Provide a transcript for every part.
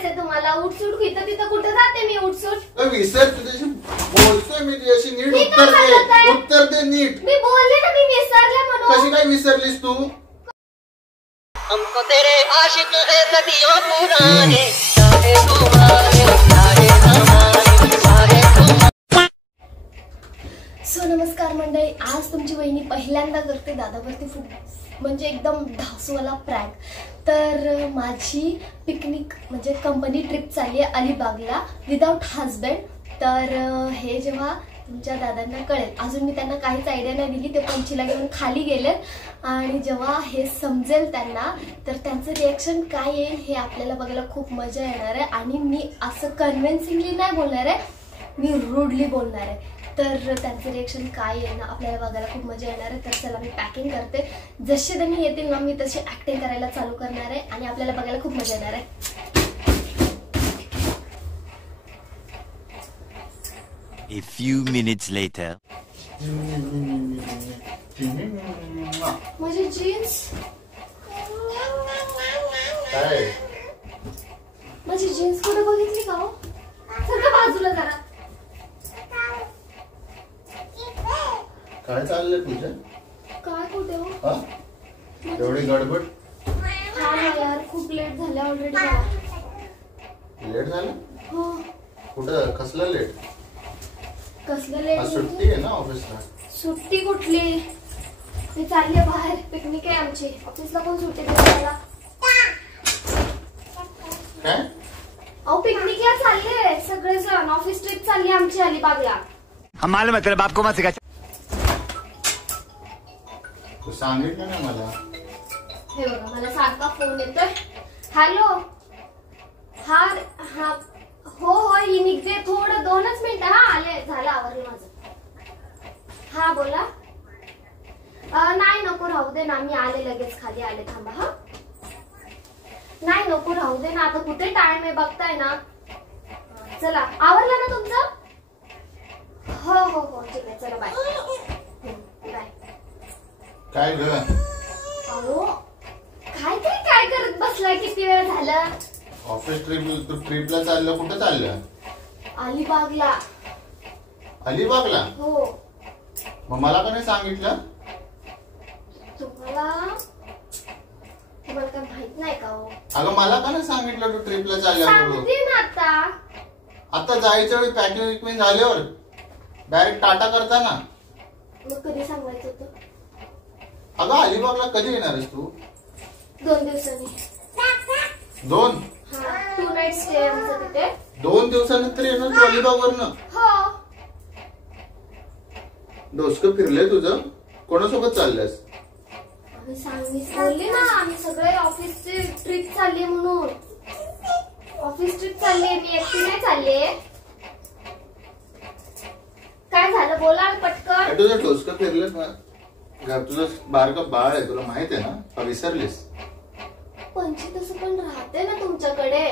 करायचंय तुम्हाला? उठसूट इथं तिथं कुठं जाते मी उठसूट? विसर तुझ्याशी बोलतोय मी तुझ्याशी नीट उत्तर दे नीट. मी बोलले ना मी विसरले म्हणून. कशी काय विसरलीस तू? हमको तेरे आशिक है सदियों पुराने सारे तुम्हारे सारे हमारे सारे तुम्हारे. सो नमस्कार मंडळी, आज तुमची वहिनी पहिल्यांदा करते दादावरती खूप म्हणजे एकदम धासूवाला प्रँक. तर माझी पिकनिक म्हणजे कंपनी ट्रिप चालली आहे अलिबागला विदाउट हजबंड. तर हे जेव्हा तुमच्या दादांना कळेल, अजून मी त्यांना काहीच आयडिया नाही दिली, ते पंचीला घेऊन खाली गेलेत आणि जेव्हा हे समजेल त्यांना तर त्यांचं रिॲक्शन काय येईल हे आपल्याला बघायला खूप मजा येणार आहे. आणि मी असं कन्व्हिन्सिंगली नाही बोलणार आहे, मी रूडली बोलणार आहे. तर त्यांचं रिॲक्शन काय येईल ना आपल्याला बघायला खूप मजा येणार आहे. तर चला मी पॅकिंग करते, जसे त्यांनी येतील ना मी तशी ॲक्टिंग करायला चालू करणार आहे आणि आपल्याला बघायला खूप मजा येणार आहे. A few minutes later. माझी जीन्स, काय माझी जीन्स कुठे बघितली का हो? सगळं बाजूला जरा. काय चाललंय तुझं? काय कुठे हो? हा एवढी गडबड? हा यार खूप लेट झालं ऑलरेडी. लेट झालं? हो. कुठं कसलं लेट? कसलं लेट? सुट्टी आहे ना ऑफिसला. सुट्टी कुठली? मी चालले बाहेर, पिकनिक आहे आमची. ऑफिसला कोण सुट्टी देते मला? काय? अहो पिकनिकला चालले सगळेजण, ऑफिस ट्रिप चालली आमची अलिबागला. हम मालूम है तेरे बाप को मत सिखा. तू सांगितलं ना मला. हे बघा मला सारखा फोन येतोय. हॅलो. हा हा हो हो ही निघते, थोडं 2च मिनिटं. हा आले, झालं आवरलं माझं. हा बोला. नाही नको राहू दे ना, मी आले लगेच खाली आले, थांबा. हा नाही नको राहू दे ना, आता कुठे टाइम आहे बघताय ना. चला आवरलं ना तुमचं? हो हो हो ठीक आहे, चला बाय बाय. काय ग? अहो काय करत बसलाय? किती वेळ झाला? ऑफिस ट्रिपला चाललं. कुठं चाललं? अलिबागला. अलिबागला? हो. मग मला का नाही सांगितलं? तुम्हाला काय माहित नाही का हो? अगं मला का नाही सांगितलं तू ट्रिपला चालल्या म्हणून? सांगते ना आता. आता जायच्या वेळी पॅकिंग झाल्यावर डायरेक्ट टाटा करता ना. मग कधी सांगायचं होतं? अगं अलिबागला कधी येणार आहेस तू? 2 दिवसांनी. 2? हा 2 नाईट स्टे आमचं तिथे. 2 दिवसानंतर येणार तू अलिबागवरनं? हो. डोसकं फिरलंय तुझं? कोणासोबत चालल्यास? मी बोलले ना आम्ही सगळे ऑफिसची ट्रिप चालली म्हणून. ऑफिस ट्रिप चालली, मी एकटी नाही चालले. काय झालं बोला पटकन. तुझं डोसकं फिरलं? तुझं बारकं बाळ आहे, तुला माहित आहे ना? विसरलीस? पंची तसं पण राहते ना तुमच्याकडे.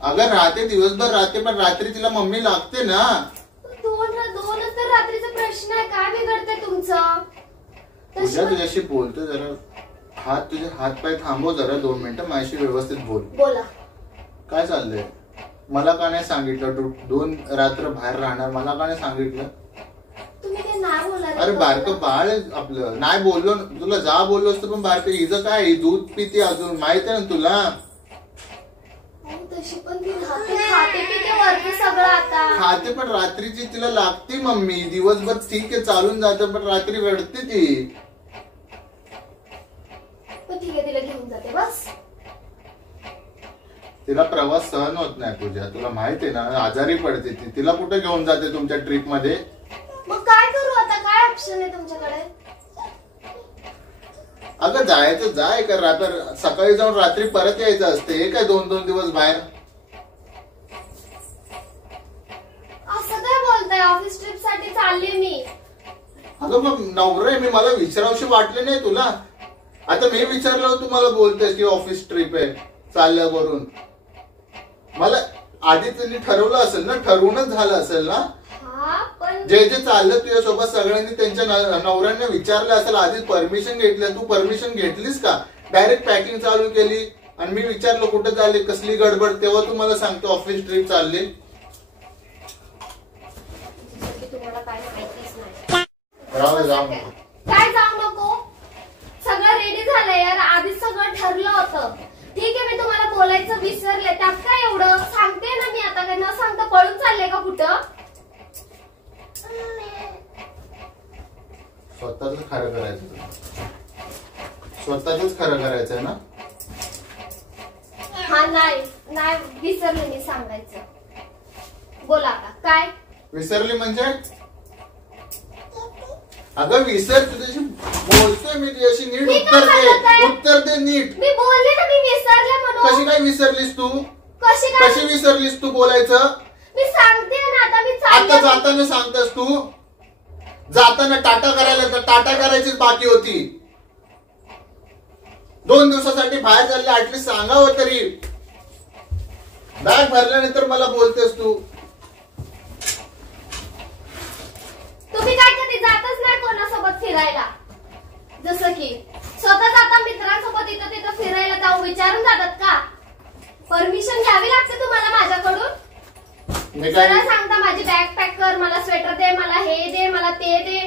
अगं राहते, दिवसभर राहते, पण रात्री तिला मम्मी लागते ना. 2च तर रात्रीचा प्रश्न आहे, काय बिघडतंय तुमचं? तुझ्याशी बोलतो जरा. तुझे हात पाय थांबव जरा 2 मिनिटं, माझ्याशी व्यवस्थित बोल. बोला. काय चाललंय? मला का नाही सांगितलं? तू 2 रात्र बाहेर राहणार, मला का नाही सांगितलं? तुम्ही ते नाही बोला. अरे बारकं बाळ आहे आपलं. नाही बोललो तुला, जा बोललो असतं, पण बारकं हिचं काय, दूध पिते अजून, माहित आहे ना तुला? तशी पण ती खाते पिते वरती सगळं आता. खाते पण रात्रीची तिला लागते मम्मी. दिवसभर ठीक आहे चालून जातं, पण रात्री रडते ती. ठीक आहे, तिला घेऊन जाते बस. तिला प्रवास सहन होत नाही तुझ्या, तुला माहित आहे ना, आजारी पडते ती. तिला कुठे घेऊन जाते तुमच्या ट्रिप मध्ये? मग काय करू आता? काय ऑप्शन आहे तुमच्याकडे? अगं जायचं जाय कर, रात्र सकाळी जाऊन रात्री परत यायचं असते. हे काय 2-2 दिवस बाहेर? असं काय बोलताय? ऑफिस ट्रिप साठी चालले मी. अगं मग नवरा आहे मी, मला विचारावशी वाटले नाही तुला? आता मी विचारलं तू मला बोलतेस की ऑफिस ट्रिप आहे चालल्या वरून. मला आधी त्यांनी ठरवलं असेल ना, ठरवूनच झालं असेल ना. जे जे चाललं तुझ्यासोबत सगळ्यांनी त्यांच्या नवऱ्यांना विचारलं असेल, आधी परमिशन घेतलं. तू परमिशन घेतलीस का? डायरेक्ट पॅकिंग चालू केली आणि मी विचारलं कुठं चालली, कसली गडबड, तेव्हा तू मला सांगतो ऑफिस ट्रिप चालली. तुम्हाला काय माहितीच नाही. राहू जाऊ. काय जाऊ नको, सगळं रेडी झालंय यार, आधीच सगळं ठरलं होतं. ठीक आहे, मी तुम्हाला बोलायचं विसरले, त्यात काय एवढं, सांगते ना मी आता. काय न सांगता पळून चालले का कुठं? स्वतःच खरं करायचं, स्वतःच खरं करायचंय ना. हा नाही विसरले मी सांगायचं. बोला आता काय विसरली म्हणजे? अगं विसर, तुझ्याशी बोलतोय मी, तुझ्याशी नीट उत्तर दे नीट. मी बोलले ना मी विसरले म्हणून. कशी काय विसरलीस तू? कशी विसरलीस तू बोलायचं? मी सांगते ना आता. मी आता जाताना सांगतेस तू, जाताना टाटा करायला, तर टाटा करायचीच बाकी होती. 2 दिवसासाठी बाहेर चालले, ऍटलीस्ट सांगावं तरी. बॅग भरल्यानंतर मला बोलतेस तू. तुम्ही काय कधी जातच नाही कोणासोबत फिरायला? जसं की स्वतः जाता मित्रांसोबत इथं तिथं फिरायला, जाऊन विचारून जातात का? परमिशन घ्यावी लागते तुम्हाला माझ्याकडून? सरळ सांगता माझी बॅग पॅक कर, मला स्वेटर दे, मला हे दे, मला ते दे.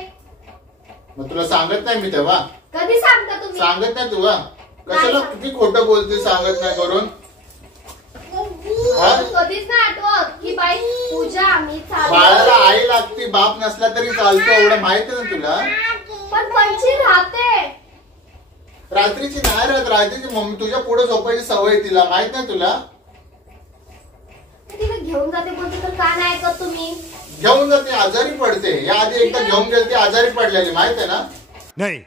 मग तुला सांगत नाही मी तेव्हा? कधी सांगता तुम्ही? सांगत नाही तुला? कशाला किती खोटं बोलते सांगत नाही करून? कधीच नाही आठवत की बाई पूजा आम्ही बाळाला आई लागती, बाप नसला तरी चालतो, एवढं माहित ना तुला. पण पंची राहते रात्रीची नाही राहत, रात्रीची मम्मी तुझ्या पुढे झोपायची सवय तिला, माहित नाही तुला? तिला घेऊन जाते बोलते, तर का नाही ऐकत तुम्ही? घेऊन जाते, आजारी पडते. या आधी एकदा घेऊन गेली ती आजारी पडलेली, माहित आहे ना? नहीं.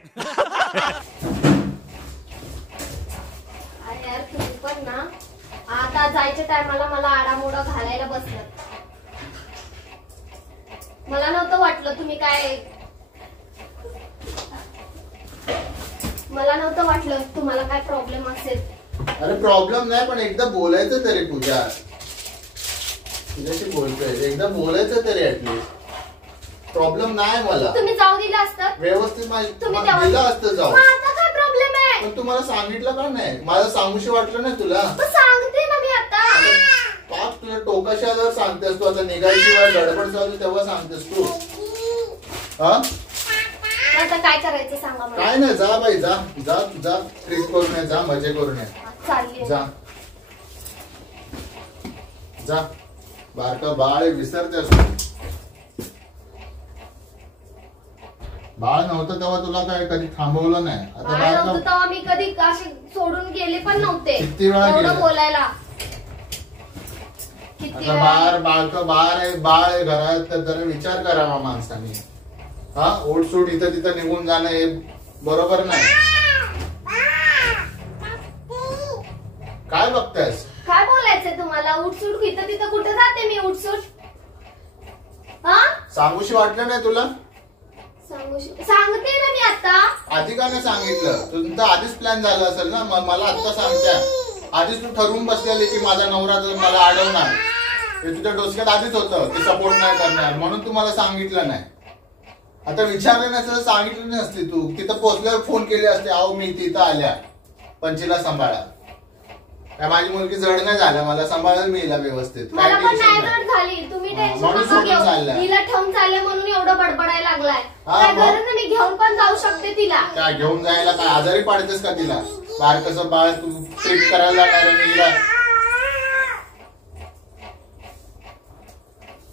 अरे यार तुम्ही पण ना, आता जायच्या टायमाला मला आडामोडा घालायला बसलं. मला नव्हतं वाटलं तुम्ही काय, मला नव्हतं वाटलं तुम्हाला काय प्रॉब्लेम असेल. अरे प्रॉब्लेम नाही, पण एकदा बोलायचं तरी. पूजा तुझ्याशी बोलतोय, एकदा बोलायचं तरी ऍटलीस्ट. प्रॉब्लेम नाही मला. तुम्ही जाऊ दिलं असतं व्यवस्थित तुम्ही दिलं असतं जाऊ. आता काय प्रॉब्लेम आहे? पण तुम्हाला सांगितलं का नाही? मला सांगूशी वाटलं नाही तुला? सांगते ना मी आता. पाच तुला टोकाशी आल्यावर सांगतेस तू, आता निघायची वेळ गडबड चालू तेव्हा सांगतेस तू. हा आता काय करायचं सांगा मला. काय नाही, जा बाई, जा जा जा, ट्रिप करून ये, जा मजे करून ये. चालली जा जा. बारका बाळ विसरतेस तू. बाळ नव्हतं तेव्हा तुला काय कधी थांबवलं नाही. आता बाळ नव्हतं तेव्हा मी कधी असे सोडून गेले पण नव्हते. किती वेळा एवढं गेलं? बोलायला किती वेळा? बाळकं बाळ आहे घरात, तर जरा विचार करावा माणसाने. हा ओटसूट इथं तिथं निघून जाणं हे बरोबर नाही. काय बघतायस? काय बोलायचंय तुम्हाला? उठसूट इथं तिथं कुठं जाते मी? उठसूट हा सांगूशी वाटलं नाही तुला? सांगते ना मी आता. आधी का नाही सांगितलं? तुमचा आधीच प्लॅन झाला असेल ना, मला आता सांगताय. आधीच तू ठरवून बसलेली की माझा नवरा मला अडवणार, हे तुझ्या डोसक्यात आधीच होतं की सपोर्ट नाही करणार, म्हणून तुम्हाला सांगितलं नाही. आता विचारलं नसतं, सांगितलं नसती तू. तिथं पोहोचल्यावर फोन केले असते, अहो मी तिथं आल्या, पंचीला सांभाळा. काय माझी मुलगी जड नाही झाल्या, मला सांभाळायला मी हिला व्यवस्थित. मला पण नाही जड झाली, तुम्ही टेन्शन नका घेऊ. हिला ठेवून चालले म्हणून एवढं बडबडायला लागलाय. काय गरज नाही, मी घेऊन पण जाऊ शकते तिला. काय घेऊन जायला? काय आजारी पाडतेस का तिला? बाहेर कसं बाळ तू ट्रिप करायला जाणार मी हिला?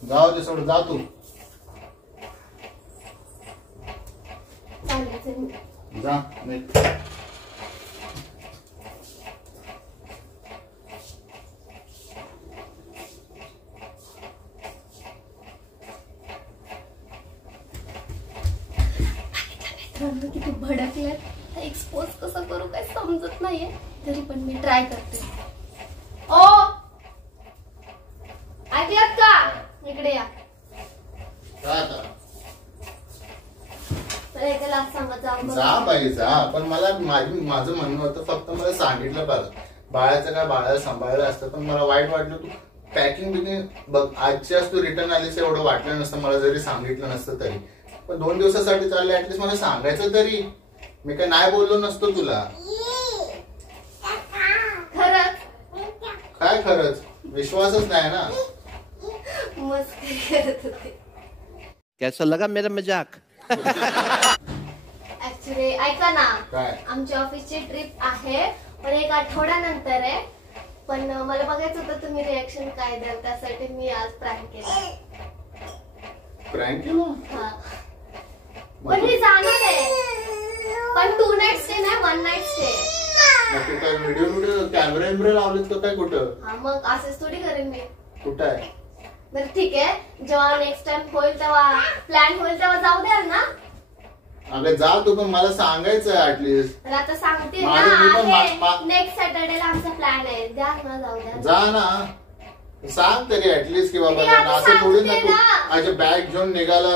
जाऊ दे, सोड, जा तू जा. किती भडकलाय, एक्सपोज कसं करू काय समजत नाहीये, तरी पण मी ट्राय करते. ओ ऐकलात का? इकडे या. जा बाई जा. पण मला माझं म्हणणं होतं, फक्त मला सांगितलं बघ, बाळाचं काय बाळाला सांभाळलं असतं. पण मला वाईट वाटलं, तू पॅकिंग बिकिंग बघ, आजच्याच तू रिटर्न आलीस एवढं वाटलं नसतं मला, जरी सांगितलं नसतं तरी. पण 2 दिवसासाठी चालले, ऍटलीस्ट मला सांगायचं तरी. मी काय नाही बोललो नसतो तुला. खरं काय खरंच विश्वासच नाही ना. मस्ती करत होते. कैसा लगा मेरा मजाक? ऍक्च्युली ऐका ना, काय? आमची ऑफिसची ट्रिप आहे पण 1 आठवड्यानंतर आहे. पण मला बघायचं होतं तुम्ही रिॲक्शन काय द्याल, त्यासाठी मी आज प्रँक केला. प्रँक केलं? हा. पण मी जाणार आहे, पण 2 नाईट स्टे नाही, 1 नाईट स्टे. मग तू काय व्हिडिओ कॅमेरा लावलेत का काय कुठं? हा मग असंच थोडी करेन मी. कुठं आहे? बरं ठीक आहे, जेव्हा नेक्स्ट टाइम होईल तेव्हा प्लॅन होईल तेव्हा जाऊ द्याल ना. अगं जा तू, पण मला सांगायचं ऍटलीस्ट. तर आता सांगते माझं मी पण ना, नेक्स्ट सॅटर्डेला आमचा प्लॅन आहे. द्या ना, जाऊ द्या. जा ना, सांग तरी ऍटलीस्ट की बाबा. मी आता असं थोडी ना सांगते तू ना. अच्छा बॅग घेऊन निघाला,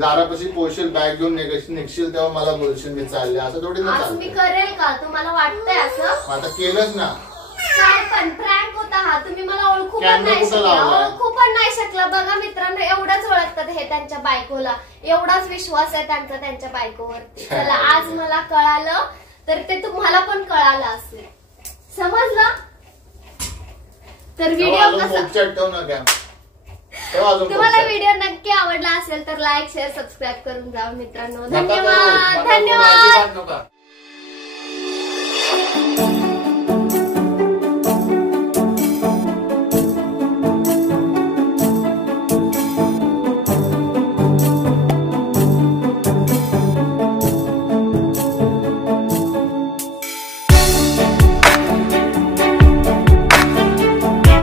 दारापाशी पोहोचशील, बॅग घेऊन निघशील तेव्हा मला बोलशील मी चालले, असं थोडी ना असं मी चालतं. करेल का? तुम्हाला वाटतंय असं? आता केलंच ना. काय पण प्रँक होता हा. तुम्ही मला ओळखू पण कॅमेरा नाही कुठं शकला, लावलाय? ओळखू पण नाही शकला. बघा मित्रांनो, एवढंच ओळखतात हे त्यांच्या बायकोला. एवढाच विश्वास आहे त्यांचा त्यांच्या बायकोवरती. चला आज मला कळालं तर ते तुम्हाला पण कळालं असेल, समजलं? तर व्हिडिओ कसा ठेव ना कॅम. तुम्हाला व्हिडिओ नक्की आवडला असेल तर लाईक शेअर सबस्क्राईब करून जावा मित्रांनो. नका करू, धन्यवाद नका करू, धन्यवाद. अजिबात नका.